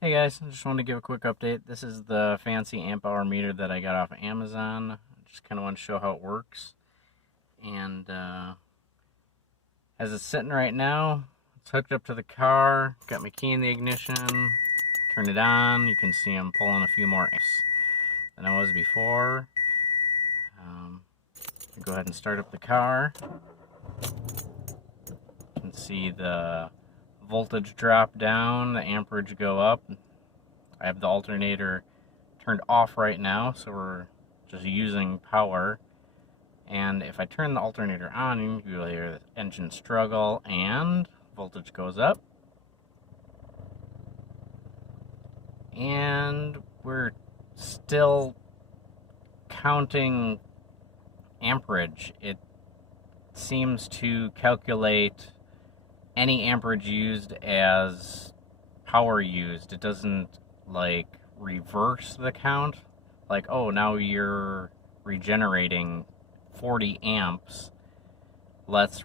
Hey guys, I just wanted to give a quick update. This is the fancy amp hour meter that I got off of Amazon. I just kind of want to show how it works. And as it's sitting right now, it's hooked up to the car. Got my key in the ignition. Turn it on. You can see I'm pulling a few more amps than I was before. Go ahead and start up the car. You can see the voltage drop down, the amperage go up. I have the alternator turned off right now, so we're just using power. And if I turn the alternator on, you will hear the engine struggle and voltage goes up. And we're still counting amperage. It seems to calculate any amperage used as power used. It doesn't like reverse the count. Like, oh, now you're regenerating 40 amps. Let's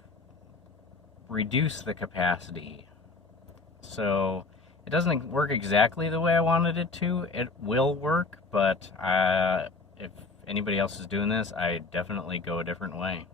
reduce the capacity. So it doesn't work exactly the way I wanted it to. It will work, but if anybody else is doing this, I definitely go a different way.